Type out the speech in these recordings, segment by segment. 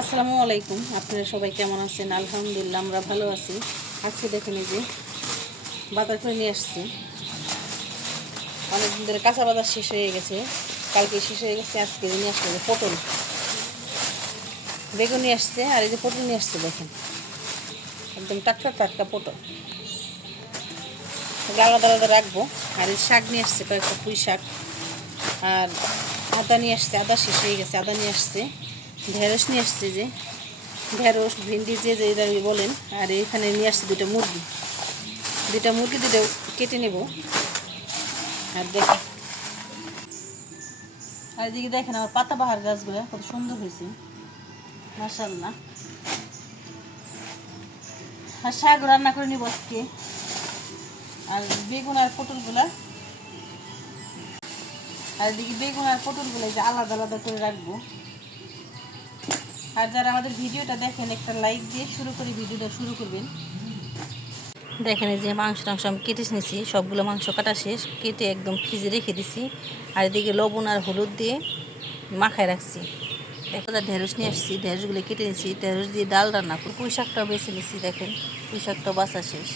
আসসালামু আলাইকুম। আপনারা সবাই কেমন আছেন? আলহামদুলিল্লাহ আমরা ভালো আছি। আজকে দেখেন এই যে বাজার করে নিয়ে আসছি। অনেকদিন ধরে কাঁচা বাজার শেষ হয়ে গেছে, কালকে শেষ হয়ে গেছে। আজকে নিয়ে আসছে যে পটল, বেগুন নিয়ে আসছে, আর এই যে পটল নিয়ে আসছে। দেখেন একদম টাটকা টাটকা পটল, আলাদা আলাদা রাখবো। আর এই শাক নিয়ে আসছে, কয়েকটা পুঁই শাক। আর আদা নিয়ে আসছে, আদা শেষ হয়ে গেছে, আদা নিয়ে আসছে। ঢেঁড়স নিয়ে আসছে, যে ঢেঁড়স ভিন্ডি যে যেটা বলেন। আর এখানে নিয়ে আসছে দুটো মুরগি দুটো কেটে নেব। আর দেখেন, আর এদিকে দেখেন আমার পাতাবাহার গাছগুলো কত সুন্দর হয়েছে, মাশাআল্লাহ। আর শাক রান্না করে নিব আজকে। আর বেগুন আর পটলগুলা, আর এদিকে বেগুন আর পটলগুলো যে আলাদা আলাদা করে রাখবো। আর যারা আমাদের ভিডিওটা দেখেন, একটা লাইক দিয়ে ভিডিওটা শুরু করবেন। দেখেন এই যে মাংস টাংস আমি কেটে নিয়েছি, সবগুলো মাংস কাটা শেষ, কেটে একদম ফ্রিজে রেখে দিছি। আর এদিকে লবণ আর হলুদ দিয়ে মাখায় রাখছি। দেখো, ঢেঁড়স নিয়ে আসছি, ঢেঁড়সগুলো কেটে নিয়েছি, ঢেঁড়স দিয়ে ডাল রান্না করে পুঁই শাকটাও বেছে নিয়েছি। দেখেন পুঁই শাকটাও বাছা শেষ।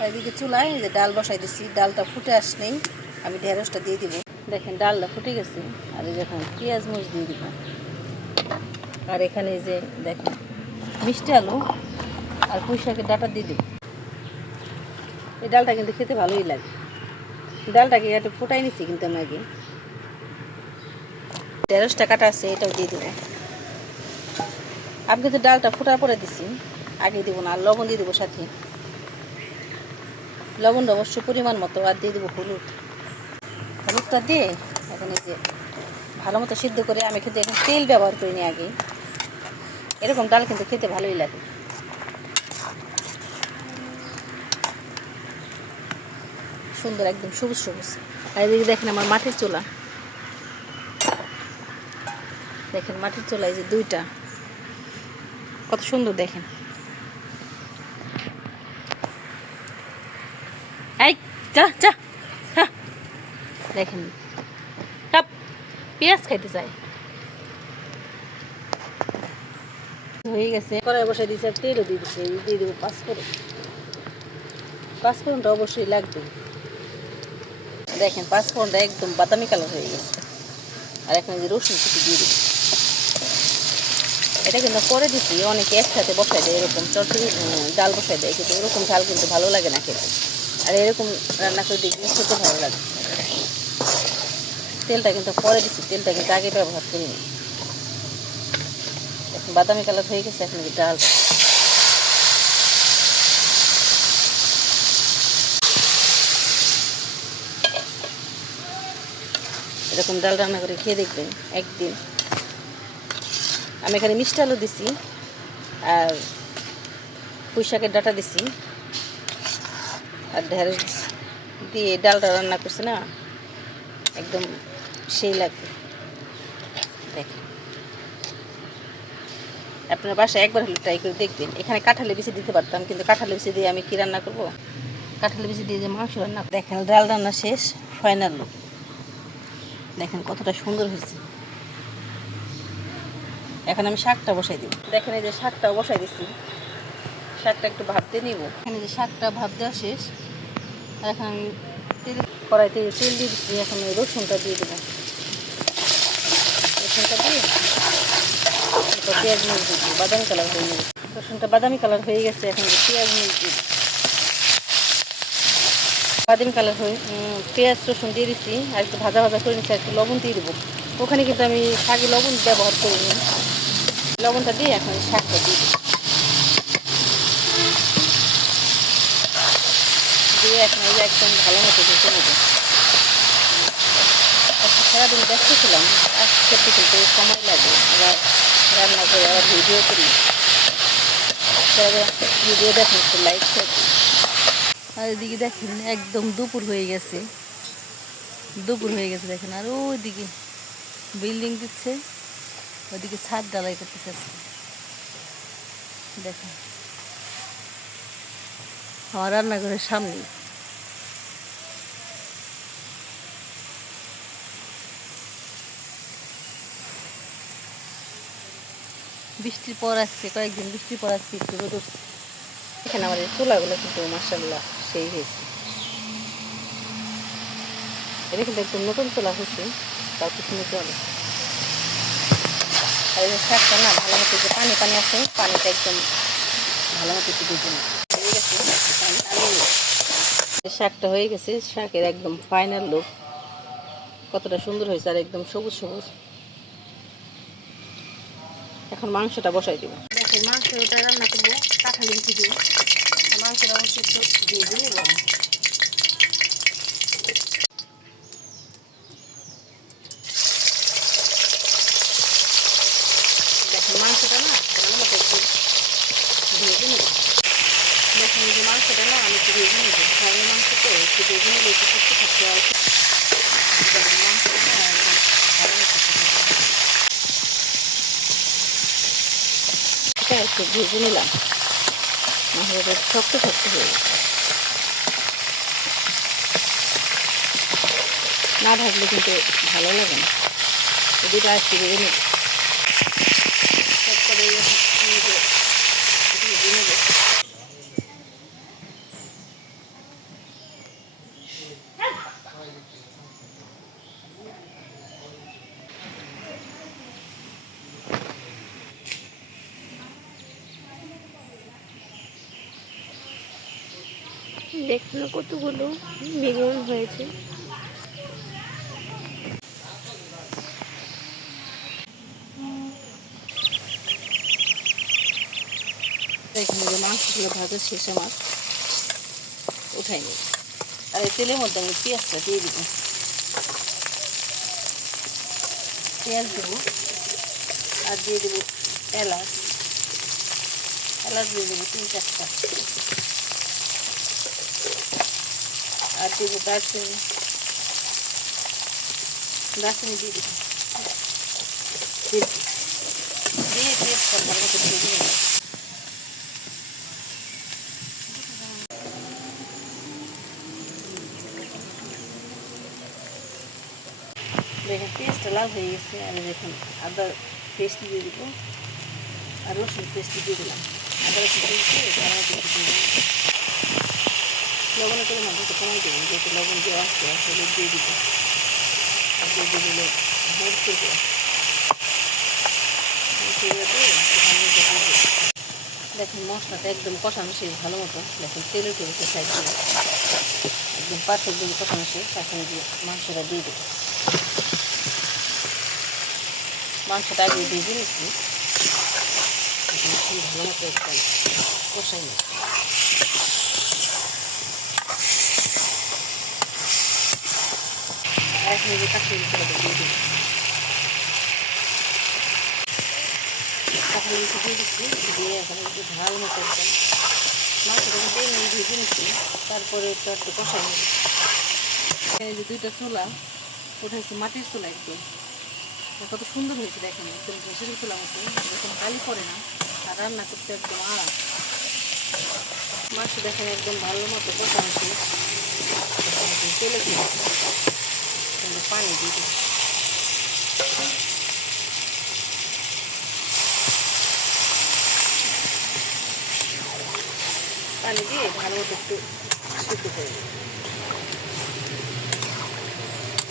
আর এদিকে চুলায় যে ডাল বসাই দিচ্ছি, ডালটা ফুটে আসলেই আমি ঢেঁড়সটা দিয়ে দিব। দেখেন ডালটা ফুটে গেছে। আর এই যখন পেঁয়াজ মরিচ দিয়ে দিব। আর এখানে যে দেখেন মিষ্টি আলু আর পুঁই শাকের ডাঁটা দিয়ে দিব। এই ডালটা কিন্তু খেতে ভালোই লাগে। ডালটাকে একটু ফুটাই নিচ্ছি কিন্তু আমি আগে। ঢেঁড়সটা কাটা আছে, এটাও দিয়ে দেবো। আমি কিন্তু ডালটা ফোটার পরে দিছি, আগে দেবো না। আর লবণ দিয়ে দেবো সাথে, লবণটা অবশ্যই পরিমাণ মতো। আর দিয়ে দেবো হলুদটা দিয়ে এখন এই যে ভালো মতো সিদ্ধ করে। আমি কিন্তু এখন তেল ব্যবহার করিনি আগে। এরকম ডাল কিন্তু খেতে ভালোই লাগে। সুন্দর একদম সবুজ সবুজ। আর এদিকে দেখেন আমার মাটির চুলা, দেখেন মাটির চুলা এই যে দুইটা, কত সুন্দর দেখেন। এই যা যা, হ্যাঁ দেখেন কাপ পেঁয়াজ খাইতে চাই। হয়ে গেছে, কড়াই বসাই দিয়েছি, আর তেলও দিয়ে দিচ্ছি। দিয়ে দেবো পাঁচফোড়নটা অবশ্যই লাগবে। দেখেন পাঁচফোড়নটা একদম বাদামি কালার হয়ে গেছে। আর এখন যে রসুন কুচি দিয়ে দিচ্ছি। এটা কিন্তু পরে দিচ্ছি, অনেকে একসাথে বসাই দেয়, এরকম চটচড়ি ডাল বসাই দেয়, কিন্তু এরকম ঝাল কিন্তু ভালো লাগে না খেতে। আর এরকম রান্না করে দেখলে খেতে ভালো লাগে। তেলটা কিন্তু পরে দিচ্ছি, তেলটা কিন্তু আগে ব্যবহার করিনি। এখন বাদামি কালার হয়ে গেছে। এখন ডাল, এরকম ডাল রান্না করে খেয়ে দেখবেন একদিন। আমি এখানে মিষ্টি আলু দিছি, আর পুঁই শাকের ডাঁটা দিছি, আর ঢেঁড়স দিছি, দিয়ে ডালটা রান্না করছি না, একদম সেই লাগবে। দেখেন আপনার বাসায় একবার হলে ট্রাই করে দেখবেন। এখানে কাঁঠালের বিচি দিতে পারতাম, কিন্তু কাঁঠালের বিচি দিয়ে আমি কি রান্না করবো? কাঁঠালের বিচি দিয়ে যে মাংস রান্না। দেখেন ডাল রান্না শেষ, ফাইনাল লুক দেখেন কতটা সুন্দর হয়েছে। এখন আমি শাকটা বসাই দিব। দেখেন এই যে শাকটা বসাই দিচ্ছি, শাকটা একটু ভাবতে নিব। এখানে যে শাকটা ভাব দেওয়া শেষ। আর এখন আমি কড়াইতে তেল দিয়ে দিচ্ছি। এখন ওই রসুনটা দিয়ে দেবো। রসুনটা দিয়ে পেঁয়াজ মরিচ দিয়ে বাদামি কালার হয়ে গেছে। রসুনটা বাদামি কালার হয়ে গেছে। এখন পেঁয়াজ মরিচ দিয়ে বাদামি কালার হয়ে পেঁয়াজ রসুন দিয়ে দিচ্ছি। আর একটু ভাজা ভাজা করে নিচ্ছি, আর একটু লবণ দিয়ে দেবো। ওখানে কিন্তু আমি শাকে লবণ ব্যবহার করিনি। লবণটা দিয়ে এখন শাকটা দিয়ে দিই, দিয়ে এখন এই যে একদম ভালো মতো ভেজে নেব। আজকে সারাদিন ব্যস্ত ছিলাম, কাজ করতে কিন্তু সময় লাগে। আবার রান্না করে আবার ভিডিও করি। ভিডিও দেখেন, একটু লাইক করে। আর এদিকে দেখেন একদম দুপুর হয়ে গেছে, দেখেন। আর ওইদিকে বিল্ডিং দিচ্ছে, ওইদিকে ছাদ ঢালাই করতেছে। দেখেন আমার রান্নাঘরের সামনে। বৃষ্টির পর আজকে কয়েকদিন বৃষ্টির পর আজকে একটু রোদ উঠছে। এখানে আমাদের চুলাগুলো কিন্তু মাশাআল্লাহ সেই হয়েছে। এটা কিন্তু একদম নতুন চুলা হয়েছে, তাও কি সুন্দর জল। আর এই শাকটা না ভালো মতো যে পানি পানি আছে, পানিটা একদম ভালো মতো একটু দিয়ে হয়ে গেছে। শাকটা হয়ে গেছে, শাকের একদম ফাইনাল লুক কতটা সুন্দর হয়েছে, আর একদম সবুজ সবুজ। এখন মাংসটা বসাই দিব। দেখেন মাংসটা রান্না করবো কাঁঠালি মুখি দিয়ে। মাংসটা হচ্ছে একটু দিয়ে দিয়ে নেব। দেখেন মাংসটা না ভালো মতো একটু ভেজে নেব। দেখেন এই যে মাংসটা না আমি একটু ভেজে নেবো, কারণ মাংস তো একটু ভেজে নিলে একটু শক্ত থাকতে হয়। মাংসটা না একদম ভালো মতো একটু ভেজে নিলাম, নাহলে শক্ত শক্ত হয়ে গেছে। না ভাজলে কিন্তু ভালো লাগে না। দুটো একটু ভেজে নেব, সব করে ভেজে নেব। দেখুন কতগুলো বেগুন হয়েছে। এখানে যে মাংসগুলো ভাজা শেষ আমার, উঠাই নেব। আর এই তেলের মধ্যে আমি পেঁয়াজটা দিয়ে দিব। পেঁয়াজ দেবো আর দিয়ে দেবো এলাচ। এলাচ দিয়ে দেবো 3-4টা। আর দেবো দারচিনি। দারচিনি দিয়ে দেবো, দিয়ে পেঁয়াজটা ভালো মতো ভেজে নেব। দেখেন পেঁয়াজটা লাল হয়ে গেছে। আর দেখুন আদা পেস্ট দিয়ে দিব আর রসুন পেস্ট দিয়ে দিলাম। আদা রসুন পেস্ট দিয়ে লবণের করে মাঝে কমাই দেবেন, যেহেতু লবণ দেওয়া আসছে হলুদ দিয়ে দিব। আর দিয়ে দিলে হলুদ দেবো, দেখুন মশলাটা একদম কষানো শেষ ভালো মতো। দেখুন তেলের করেছে সাইড দিয়ে একদম পারফেক্টভাবে কষানো শেষ। এখন দিয়ে মাংসটা দিয়ে দেবো। মাংসটা আগে ভেজে নিচ্ছি, এখন ভালো মতো একদম কষাই নিই। এখন যে কাঁচুরি করে দিয়ে দিই, কাঁচুরি দিয়ে দিচ্ছি। দিয়ে এখন একটু ভালো মতো একদম মাংসটা দিয়ে নিয়ে ভেজে নিচ্ছি। তারপরে একটু একটু কষাই নিই। এখানে যে 2টা চুলা উঠাইছি, মাটির চুলা একদম কত সুন্দর হয়েছে। দেখেন একদম ঘষের চুলা মতো, এরকম কালি পড়ে না। আর রান্না করতে একদম আরাম। মাংস দেখেন একদম ভালো মতো কষানো শেষ। তেলে কিন্তু পানি দিয়ে দিই। পানি দিয়ে ভালো মতো একটু সিদ্ধ করে দিই।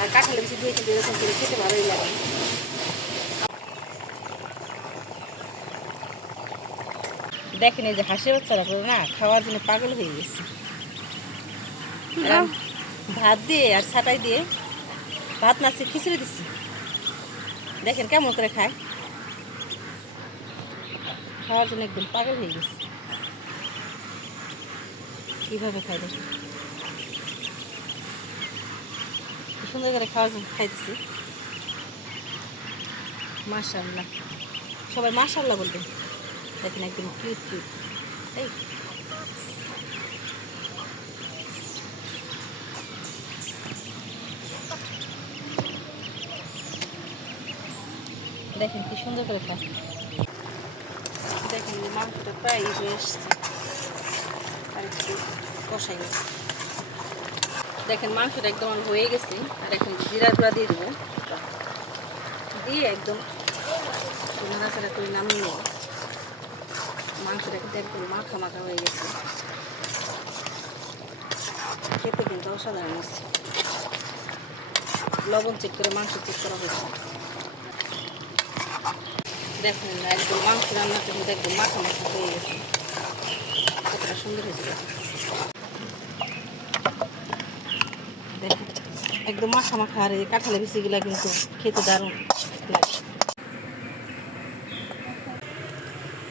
আর কাঁঠালের বিচি দিয়ে কিন্তু এরকম করে খেতে ভালোই লাগে। দেখেন এই যে হাঁসের বাচ্চারা করে না খাওয়ার জন্য পাগল হয়ে গেছে। ভাত দিয়ে আর ছাটাই দিয়ে ভাত নাচে খিচুড়ি দিচ্ছি। দেখেন কেমন করে খায়, খাওয়ার জন্য একদম পাগল হয়ে গেছে। কীভাবে খাই দেখেন, সুন্দর করে খাওয়ার জন্য খাইতেছি। মাশাআল্লাহ, সবাই মাশাআল্লাহ বলবেন। দেখেন একদম কিউট কিউট। এই দেখেন কি সুন্দর করে খায়। দেখেন যে মাংসটা প্রায় হয়ে এসছে, আর একটু কষাই গেছে। দেখেন মাংসটা একদম হয়ে গেছে। আর এখন জিরার গুঁড়া দিয়ে দেবো, দিয়ে একদম নাড়াচাড়া করে নামিয়ে নেব। মাংসটা কিন্তু একদম মাখা মাখা হয়ে গেছে, খেতে কিন্তু অসাধারণ হচ্ছে। লবণ চেক করে মাংস চেক করা হয়েছে। দেখুন একদম মাংস রান্নাটা কিন্তু একদম মাখা মাখা হয়ে গেছে, কতটা সুন্দর হয়েছে। দেখুন একদম মাখা মাখা, আর এই কাঁঠালের বিচিগুলা কিন্তু খেতে দারুণ লাগে।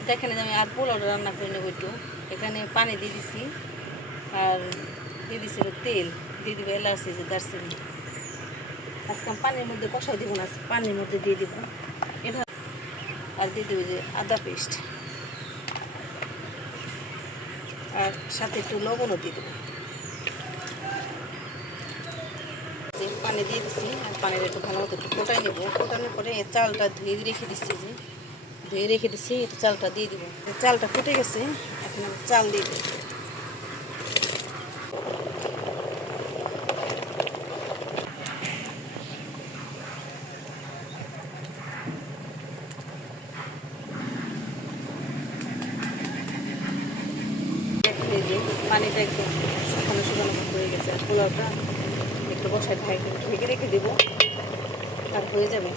দেখেন আমি আর পোলাওটা রান্না করে নেব একটু। এখানে পানি দিয়ে দিছি, আর দিয়ে দিছি তেল, দিয়ে দিব এলাচি, যে দারচিনি। আজকে আমি পানির মধ্যে কষাই দিব না, পানির মধ্যে দিয়ে দিব এটা। আর দিয়ে দেবো যে আদা পেস্ট, আর সাথে একটু লবণও দিয়ে দেবো। পানি দিয়ে দিচ্ছি, আর পানির একটু ভালো মতো একটু ফোটাই নেবো। ফোটানোর পরে চালটা ধুয়ে রেখে দিচ্ছি, যে ধুয়ে রেখে দিচ্ছি, এটা চালটা দিয়ে দিব। চালটা ফুটে গেছে, এখন আমি চাল দিয়ে দেবো। এই যে পানিটা একদম শুকানো শুকানো হয়ে গেছে, আর পোলাওটা একটু বসায় ঢেকে রেখে দেবো, আর হয়ে যাবে।